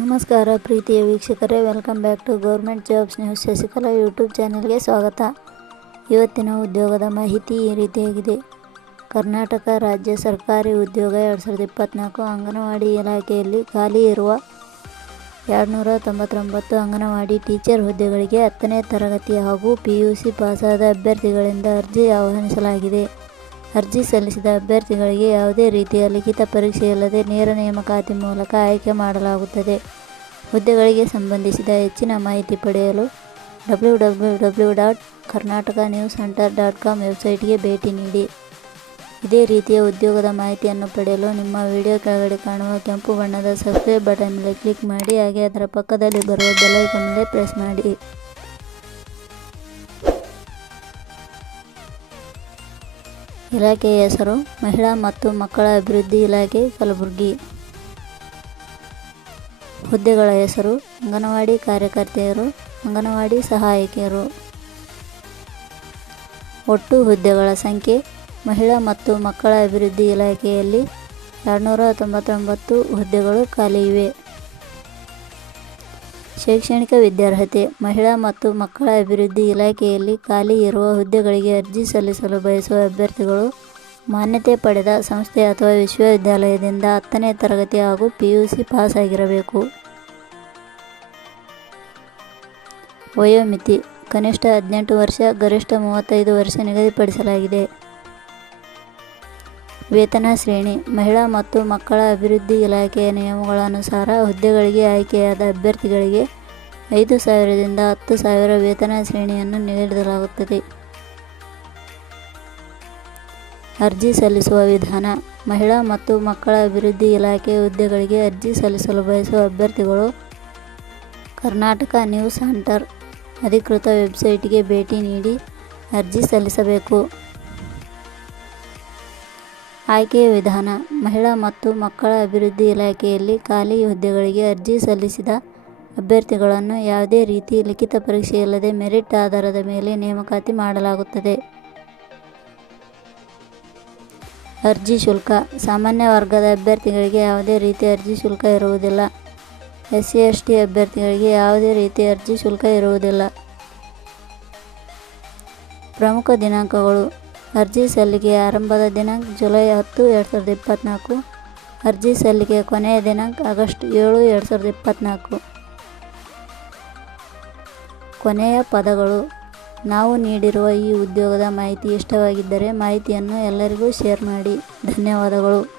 ನಮಸ್ಕಾರ ಪ್ರೀತಿಯ ವೀಕ್ಷಕರೇ welcome back to government jobs news Shashikala YouTube ಚಾನೆಲ್ಗೆ ಸ್ವಾಗತ. ಇವತ್ತಿನ ಉದ್ಯೋಗದ ಮಾಹಿತಿ ಈ ರೀತಿಯಾಗಿದೆ. ಕರ್ನಾಟಕ ರಾಜ್ಯ ಸರ್ಕಾರಿ ಉದ್ಯೋಗ ಎರಡು ಸಾವಿರದ ಇಪ್ಪತ್ತ್ನಾಲ್ಕು ಅಂಗನವಾಡಿ ಇಲಾಖೆಯಲ್ಲಿ ಖಾಲಿ ಇರುವ ಎರಡುನೂರ ತೊಂಬತ್ತೊಂಬತ್ತು ಅಂಗನವಾಡಿ ಟೀಚರ್ ಹುದ್ದೆಗಳಿಗೆ ಹತ್ತನೇ ತರಗತಿ ಹಾಗೂ ಪಿ ಯು ಸಿ ಪಾಸಾದ ಅಭ್ಯರ್ಥಿಗಳಿಂದ ಅರ್ಜಿ ಆಹ್ವಾನಿಸಲಾಗಿದೆ. ಅರ್ಜಿ ಸಲ್ಲಿಸಿದ ಅಭ್ಯರ್ಥಿಗಳಿಗೆ ಯಾವುದೇ ರೀತಿಯ ಲಿಖಿತ ಪರೀಕ್ಷೆಯಲ್ಲದೆ ನೇರ ನೇಮಕಾತಿ ಮೂಲಕ ಆಯ್ಕೆ ಮಾಡಲಾಗುತ್ತದೆ. ಹುದ್ದೆಗಳಿಗೆ ಸಂಬಂಧಿಸಿದ ಹೆಚ್ಚಿನ ಮಾಹಿತಿ ಪಡೆಯಲು W W W dot Karnataka news centre dot com ವೆಬ್ಸೈಟ್ಗೆ ಭೇಟಿ ನೀಡಿ. ಇದೇ ರೀತಿಯ ಉದ್ಯೋಗದ ಮಾಹಿತಿಯನ್ನು ಪಡೆಯಲು ನಿಮ್ಮ ವಿಡಿಯೋ ಕೆಳಗಡೆ ಕಾಣುವ ಕೆಂಪು ಬಣ್ಣದ ಸಬ್ಸ್ಕ್ರೈಬ್ ಬಟನ್ ಮೇಲೆ ಕ್ಲಿಕ್ ಮಾಡಿ, ಹಾಗೆ ಅದರ ಪಕ್ಕದಲ್ಲಿ ಬರುವ ಬೆಲ್ಲೈಕನ್ ಮೇಲೆ ಪ್ರೆಸ್ ಮಾಡಿ. ಇಲಾಖೆಯ ಹೆಸರು ಮಹಿಳಾ ಮತ್ತು ಮಕ್ಕಳ ಅಭಿವೃದ್ಧಿ ಇಲಾಖೆ ಕಲಬುರಗಿ. ಹುದ್ದೆಗಳ ಹೆಸರು ಅಂಗನವಾಡಿ ಕಾರ್ಯಕರ್ತೆಯರು, ಅಂಗನವಾಡಿ ಸಹಾಯಕಿಯರು. ಒಟ್ಟು ಹುದ್ದೆಗಳ ಸಂಖ್ಯೆ ಮಹಿಳಾ ಮತ್ತು ಮಕ್ಕಳ ಅಭಿವೃದ್ಧಿ ಇಲಾಖೆಯಲ್ಲಿ ಎರಡುನೂರ ತೊಂಬತ್ತೊಂಬತ್ತು ಹುದ್ದೆಗಳು ಖಾಲಿ ಇವೆ. ಶೈಕ್ಷಣಿಕ ವಿದ್ಯಾರ್ಹತೆ, ಮಹಿಳಾ ಮತ್ತು ಮಕ್ಕಳ ಅಭಿವೃದ್ಧಿ ಇಲಾಖೆಯಲ್ಲಿ ಖಾಲಿ ಇರುವ ಹುದ್ದೆಗಳಿಗೆ ಅರ್ಜಿ ಸಲ್ಲಿಸಲು ಬಯಸುವ ಅಭ್ಯರ್ಥಿಗಳು ಮಾನ್ಯತೆ ಪಡೆದ ಸಂಸ್ಥೆ ಅಥವಾ ವಿಶ್ವವಿದ್ಯಾಲಯದಿಂದ ಹತ್ತನೇ ತರಗತಿ ಹಾಗೂ ಪಿ ಯು ಸಿ ಪಾಸ್ ಆಗಿರಬೇಕು ವಯೋಮಿತಿ, ಕನಿಷ್ಠ ಹದಿನೆಂಟು ವರ್ಷ, ಗರಿಷ್ಠ ಮೂವತ್ತೈದು ವರ್ಷ ನಿಗದಿಪಡಿಸಲಾಗಿದೆ. ವೇತನ ಶ್ರೇಣಿ, ಮಹಿಳಾ ಮತ್ತು ಮಕ್ಕಳ ಅಭಿವೃದ್ಧಿ ಇಲಾಖೆಯ ನಿಯಮಗಳ ಅನುಸಾರ ಹುದ್ದೆಗಳಿಗೆ ಆಯ್ಕೆಯಾದ ಅಭ್ಯರ್ಥಿಗಳಿಗೆ ಐದು ಸಾವಿರದಿಂದ ಹತ್ತು ಸಾವಿರ ವೇತನ ಶ್ರೇಣಿಯನ್ನು ನೀಡಲಾಗುತ್ತದೆ. ಅರ್ಜಿ ಸಲ್ಲಿಸುವ ವಿಧಾನ, ಮಹಿಳಾ ಮತ್ತು ಮಕ್ಕಳ ಅಭಿವೃದ್ಧಿ ಇಲಾಖೆ ಹುದ್ದೆಗಳಿಗೆ ಅರ್ಜಿ ಸಲ್ಲಿಸಲು ಬಯಸುವ ಅಭ್ಯರ್ಥಿಗಳು ಕರ್ನಾಟಕ ನ್ಯೂಸ್ ಸೆಂಟರ್ ಅಧಿಕೃತ ವೆಬ್ಸೈಟ್ಗೆ ಭೇಟಿ ನೀಡಿ ಅರ್ಜಿ ಸಲ್ಲಿಸಬೇಕು. ಆಯ್ಕೆಯ ವಿಧಾನ. ಮಹಿಳಾ ಮತ್ತು ಮಕ್ಕಳ ಅಭಿವೃದ್ಧಿ ಇಲಾಖೆಯಲ್ಲಿ ಖಾಲಿ ಹುದ್ದೆಗಳಿಗೆ ಅರ್ಜಿ ಸಲ್ಲಿಸಿದ ಅಭ್ಯರ್ಥಿಗಳನ್ನು ಯಾವುದೇ ರೀತಿ ಲಿಖಿತ ಪರೀಕ್ಷೆ ಇಲ್ಲದೆ ಮೆರಿಟ್ ಆಧಾರದ ಮೇಲೆ ನೇಮಕಾತಿ ಮಾಡಲಾಗುತ್ತದೆ. ಅರ್ಜಿ ಶುಲ್ಕ. ಸಾಮಾನ್ಯ ವರ್ಗದ ಅಭ್ಯರ್ಥಿಗಳಿಗೆ ಯಾವುದೇ ರೀತಿ ಅರ್ಜಿ ಶುಲ್ಕ ಇರುವುದಿಲ್ಲ. ಎಸ್ ಸಿ ಎಸ್ ಟಿ ಅಭ್ಯರ್ಥಿಗಳಿಗೆ ಯಾವುದೇ ರೀತಿ ಅರ್ಜಿ ಶುಲ್ಕ ಇರುವುದಿಲ್ಲ. ಪ್ರಮುಖ ದಿನಾಂಕಗಳು. ಅರ್ಜಿ ಸಲ್ಲಿಕೆ ಆರಂಭದ ದಿನಾಂಕ ಜುಲೈ ಹತ್ತು, ಎರಡು ಸಾವಿರದ ಇಪ್ಪತ್ತ್ನಾಲ್ಕು ಅರ್ಜಿ ಸಲ್ಲಿಕೆ ಕೊನೆಯ ದಿನಾಂಕ ಆಗಸ್ಟ್ ಏಳು, ಎರಡು ಸಾವಿರದ ಇಪ್ಪತ್ತ್ನಾಲ್ಕು ಕೊನೆಯ ಪದಗಳು. ನಾವು ನೀಡಿರುವ ಈ ಉದ್ಯೋಗದ ಮಾಹಿತಿ ಇಷ್ಟವಾಗಿದ್ದರೆ ಮಾಹಿತಿಯನ್ನು ಎಲ್ಲರಿಗೂ ಶೇರ್ ಮಾಡಿ. ಧನ್ಯವಾದಗಳು.